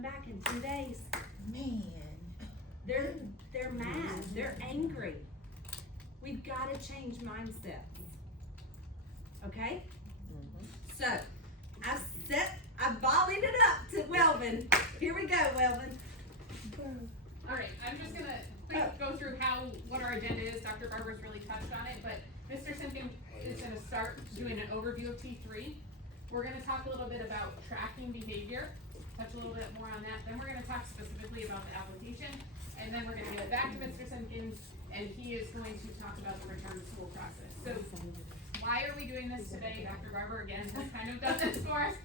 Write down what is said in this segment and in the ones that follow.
coming back in 2 days. Man. They're mad, they're angry. We've gotta change mindsets. Okay? So, I volleyed it up to Welvin. Here we go, Welvin. Alright, I'm just gonna go through what our agenda is. Dr. Barber's really touched on it, but Mr. Simpkin is gonna start doing an overview of T3. We're gonna talk a little bit about tracking behavior, touch a little bit more on that. Then we're gonna talk specifically about the application, and then we're gonna give it back to Mr. Simpkins, and he is going to talk about the return to school process. So, why are we doing this today? Dr. Barber, again, has kind of done this for us.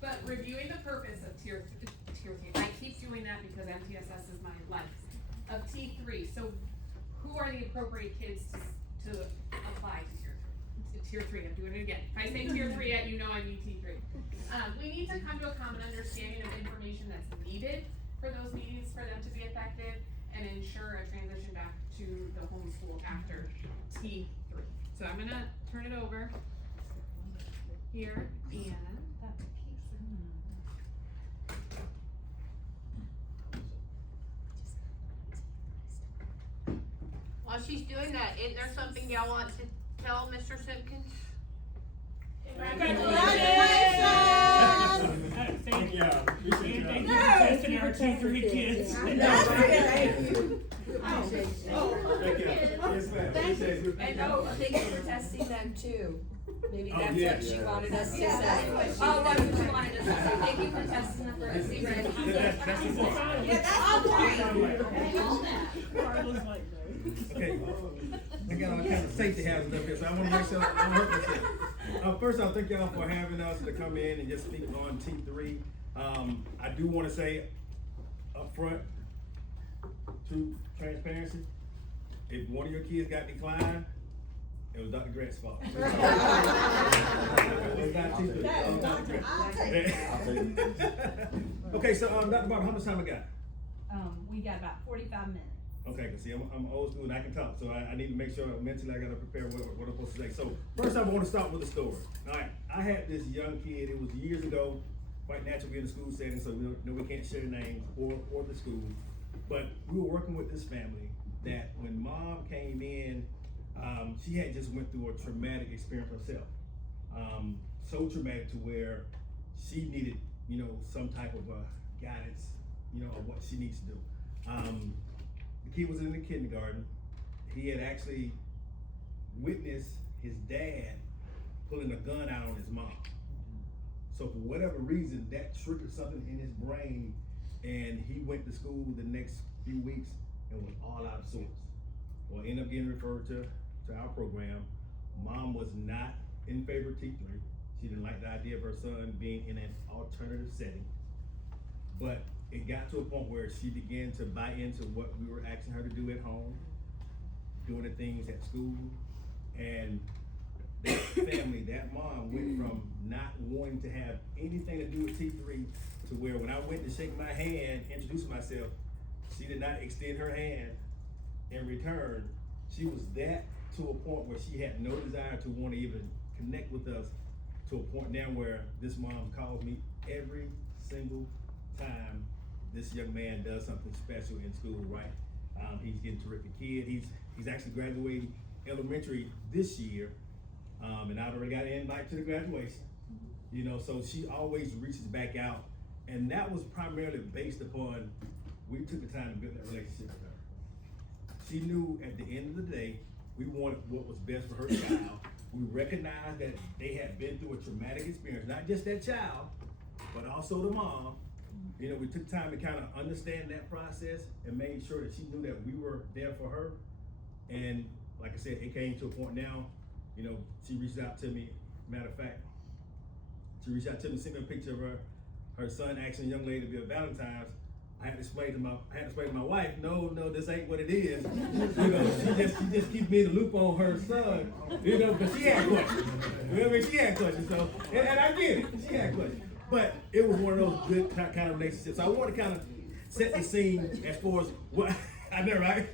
But reviewing the purpose of tier 3, I keep doing that because MTSS is my life, of T3. So, who are the appropriate kids to apply to tier 3? I'm doing it again. If I say tier 3 yet, you know I mean T3. We need to come to a common understanding of information that's needed for those meetings for them to be effective and ensure a transition back to the homeschool after T3. So I'm gonna turn it over here and while she's doing that, isn't there something y'all want to tell Mr. Simpkins? Thank you. Thank you for testing our T3 kids. Thank you. And thank you for testing them too. Maybe Oh, that's yeah, what she yeah. wanted us to Yeah, say. that's Oh, that's what she wanted us to say. Thank you for testing them for us. Okay, I got all kind of safety hazards up here, so I wanna make sure I'm hurting myself. First off, thank y'all for having us to come in and just speak on T3. I do wanna say upfront, true transparency, if one of your kids got declined, it was Dr. Grant's fault. It was not T3, it was Dr. Grant. Okay, so, Dr. Barber, how much time I got? We got about 45 minutes. Okay, cause see, I'm old school and I can talk, so I need to make sure mentally I gotta prepare what I'm supposed to say. So, first off, I wanna start with a story. Alright, I had this young kid, it was years ago, quite naturally in the school setting, so we can't share names or the school. But we were working with this family that when mom came in, she had just went through a traumatic experience herself. So traumatic to where she needed, some type of guidance, of what she needs to do. The kid was in the kindergarten. He had actually witnessed his dad pulling a gun out on his mom. So for whatever reason, that triggered something in his brain, and he went to school the next few weeks and was all out of sorts. Well, ended up getting referred to our program. Mom was not in favor of T3. She didn't like the idea of her son being in an alternative setting. But it got to a point where she began to buy into what we were asking her to do at home, doing the things at school, and that family, that mom went from not wanting to have anything to do with T3 to where when I went to shake my hand, introduce myself, she did not extend her hand in return. She was that to a point where she had no desire to want to even connect with us, to a point now where this mom calls me every single time this young man does something special in school, right? He's getting a terrific kid. He's actually graduating elementary this year, and I've already got an invite to the graduation. So she always reaches back out, and that was primarily based upon we took the time to build that relationship with her. She knew at the end of the day, we wanted what was best for her child. We recognized that they had been through a traumatic experience, not just that child, but also the mom. We took time to kind of understand that process and made sure that she knew that we were there for her. And like I said, it came to a point now, she reached out to me. Matter of fact, she reached out to me, sent me a picture of her son asking a young lady to be a Valentine's. I had to explain to my wife, no, this ain't what it is. She just keeps me in the loop on her son, but she had questions. She had questions, so, and I get it, she had questions. But it was one of those good kind of relationships. So I want to kind of set the scene as far as what, I know, right?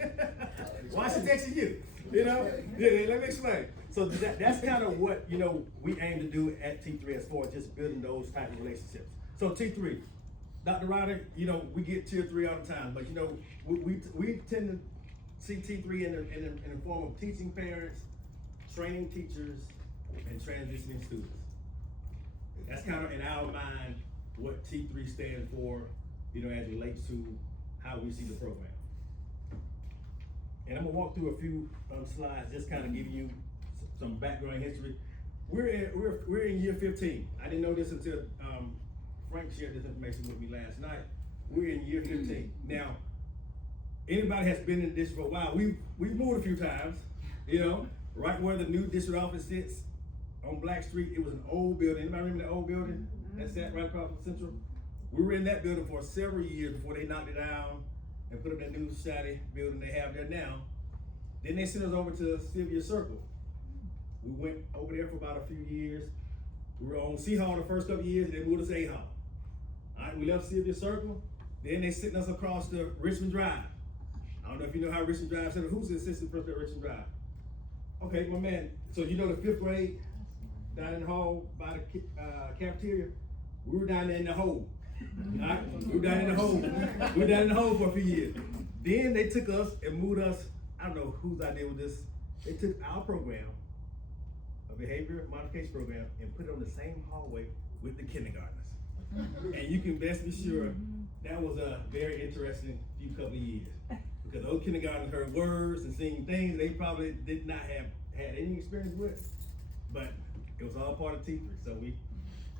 Why she texting you? Yeah, let me explain. So that's kind of what, we aim to do at T3 as far as just building those type of relationships. So T3, Dr. Ryder, you know, we get tier 3 all the time, but you know, we tend to see T3 in the form of teaching parents, training teachers, and transitioning students. That's kind of in our mind what T3 stands for, you know, as it relates to how we see the program. And I'm gonna walk through a few slides, just kind of give you some background history. We're in year 15. I didn't know this until Frank shared this information with me last night. We're in year 15. Now, anybody has been in this for a while, we've moved a few times, you know, right where the new district office sits on Black Street. It was an old building. Anybody remember the old building that sat right across from Central? We were in that building for several years before they knocked it down and put up that new shoddy building they have there now. Then they sent us over to Sylvia Circle. We went over there for about a few years. We were on C Hall the first couple of years, and they moved us to A Hall. All right, we left Sylvia Circle. Then they sent us across to Richmond Drive. I don't know if you know how Richmond Drive is. Who's the assistant principal at Richmond Drive? Okay, my man. So you know the 5th grade down in the hall by the cafeteria? We were down there in the hole. All right? We were down in the hole. We were down in the hole for a few years. Then they took us and moved us. I don't know whose idea was this. They took our program, a behavior modification program, and put it on the same hallway with the kindergartners. And you can best be sure that was a very interesting few couple of years. Because those kindergartners heard words and seen things they probably did not have had any experience with. But it was all part of T3. So we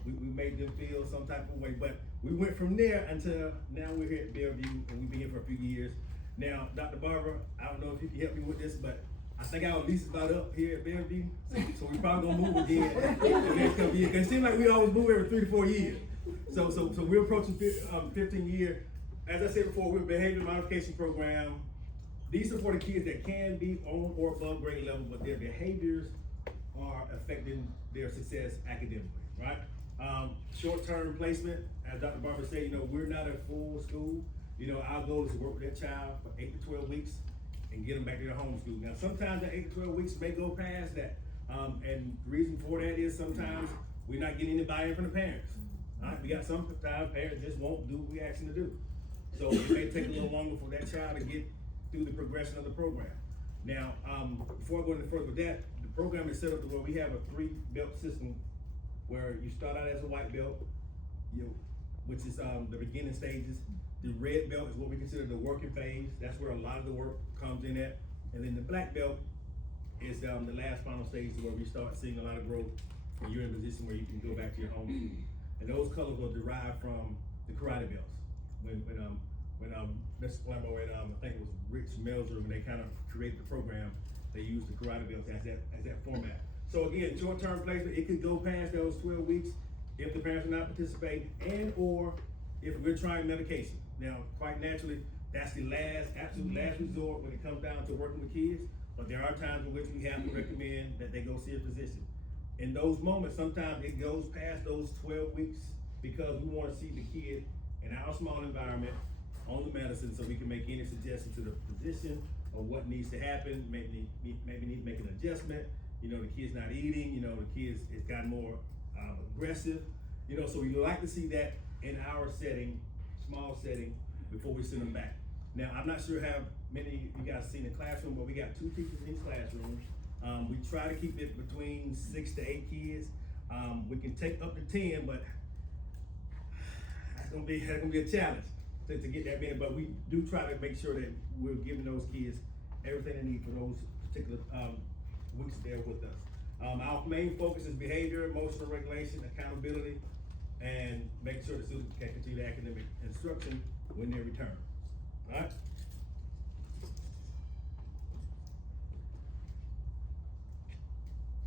made them feel some type of way. But we went from there until now we're here at Bellevue, and we've been here for a few years. Now, Dr. Barber, I don't know if you can help me with this, but I think our lease is about up here at Bellevue. So we're probably gonna move again in the next couple of years. Cause it seems like we always move every 3 to 4 years. So we're approaching 15 years. As I said before, we're a behavior modification program. These are for the kids that can be on or above grade level, but their behaviors are affecting their success academically, right? Short-term placement, as Dr. Barber said, you know, we're not a full school. You know, our goal is to work with that child for 8 to 12 weeks and get them back to their home school. Now, sometimes that 8 to 12 weeks may go past that. And the reason for that is sometimes we're not getting any buy-in from the parents. All right? We got sometimes parents just won't do what we ask them to do. So it may take a little longer for that child to get through the progression of the program. Now, before I go any further with that, the program is set up to where we have a 3-belt system where you start out as a white belt, which is the beginning stages. The red belt is what we consider the working phase. That's where a lot of the work comes in at. And then the black belt is the last final stage where we start seeing a lot of growth and you're in a position where you can go back to your home school. And those colors will derive from the karate belts. When Mr. Palumbo and I think it was Rich Melzer, when they kind of created the program, they used the karate belts as that format. So again, short-term placement, it could go past those 12 weeks if the parents are not participating and or if we're trying medication. Now, quite naturally, that's the absolute last resort when it comes down to working with kids, but there are times in which we have to recommend that they go see a physician. In those moments, sometimes it goes past those 12 weeks because we want to see the kid in our small environment on the medicine so we can make any suggestions to the physician of what needs to happen, maybe need to make an adjustment. You know, the kid's not eating, you know, the kid's it's gotten more aggressive, you know, so we like to see that in our setting, small setting, before we send them back. Now, I'm not sure how many of you guys seen the classroom, but we got 2 teachers in each classroom. We try to keep it between 6 to 8 kids. We can take up to 10, but that's gonna be a challenge to get that many. But we do try to make sure that we're giving those kids everything they need for those particular weeks there with us. Our main focus is behavior, emotional regulation, accountability, and making sure the students can continue academic instruction when they return. All right?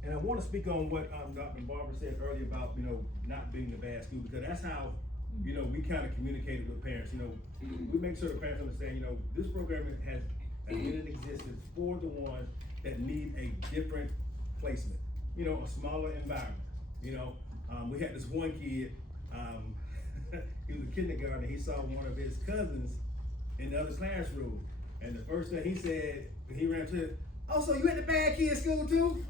And I want to speak on what Dr. Barber said earlier about, you know, not being a bad school, because that's how, you know, we kind of communicated with parents. You know, we make sure the parents understand, you know, this program has been in existence for the ones that need a different placement, you know, a smaller environment. You know, we had this one kid, he was a kindergartner, he saw one of his cousins in the other classroom, and the first thing he said, when he ran to it, "Oh, so you at the bad kid school too?"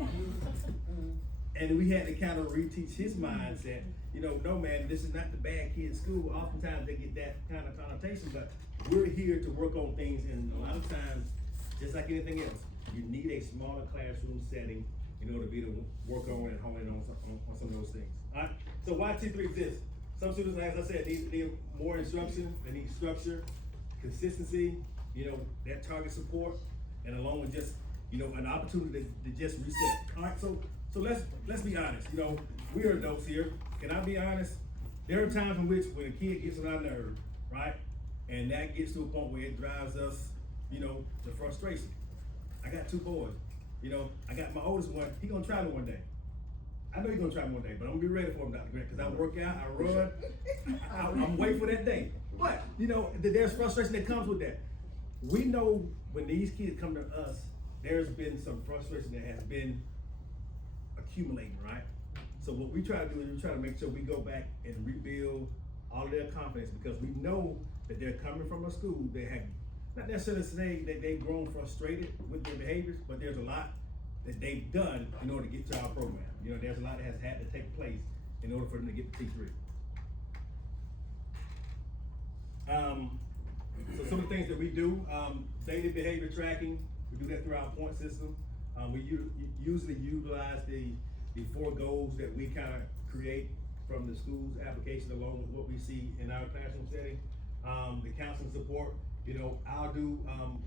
And we had to kind of reteach his mindset, you know, no man, this is not the bad kid school. Oftentimes they get that kind of connotation, but we're here to work on things, and a lot of times, just like anything else, you need a smaller classroom setting in order to be able to work on and hone in on some of those things. Alright, so why T3 exists? Some students, as I said, need more instruction, they need structure, consistency, you know, that target support, and along with just, you know, an opportunity to just reset. Alright, so let's be honest, you know, we are adults here. Can I be honest? There are times in which when a kid gets on our nerve, right? And that gets to a point where it drives us, you know, to frustration. I got 2 boys, you know, I got my oldest one, he gonna try me one day. I know he's gonna try me one day, but I'm gonna be ready for him, Dr. Grant, cause I work out, I run, I'm waiting for that day. But, you know, there's frustration that comes with that. We know when these kids come to us, there's been some frustration that has been accumulating, right? So what we try to do is we try to make sure we go back and rebuild all of their confidence, because we know that they're coming from a school that had, not necessarily saying that they've grown frustrated with their behaviors, but there's a lot that they've done in order to get to our program. You know, there's a lot that has had to take place in order for them to get to T3. So some of the things that we do, daily behavior tracking, we do that through our point system. We usually utilize the 4 goals that we kind of create from the school's application along with what we see in our classroom setting. The counseling support, you know, I'll do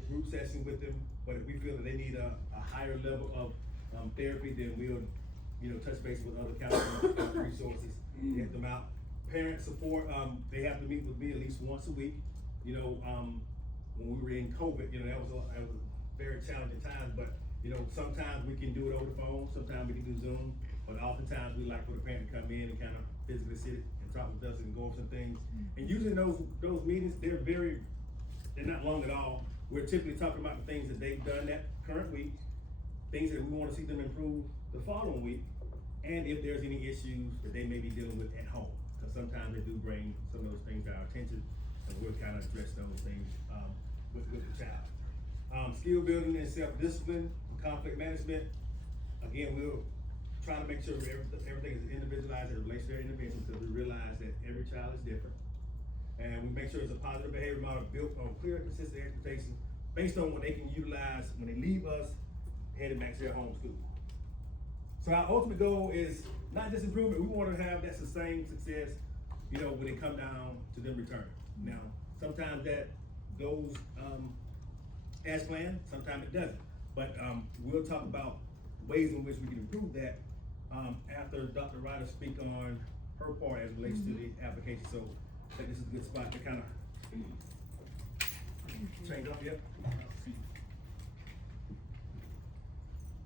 group sessions with them, but if we feel that they need a higher level of therapy, then we'll, you know, touch base with other counseling resources, get them out. Parent support, they have to meet with me at least once a week. You know, when we were in COVID, you know, that was a very challenging time, but you know, sometimes we can do it over the phone, sometimes we can do Zoom, but oftentimes we like for the parent to come in and kind of physically sit and talk with us and go over some things. And usually those meetings, they're not long at all. We're typically talking about the things that they've done that current week, things that we want to see them improve the following week, and if there's any issues that they may be dealing with at home. Because sometimes they do bring some of those things to our attention, and we'll kind of address those things with the child. Skill building and self-discipline, conflict management. Again, we'll try to make sure everything is individualized as it relates to their intervention, because we realize that every child is different. And we make sure it's a positive behavior model built on clear, consistent expectations based on what they can utilize when they leave us, headed back to their home school. So our ultimate goal is not just improvement, we want to have that sustained success, you know, when it come down to them returning. Now, sometimes that goes as planned, sometimes it doesn't. But we'll talk about ways in which we can improve that after Dr. Ryder speak on her part as it relates to the application. So I think this is a good spot to kind of change up, yep.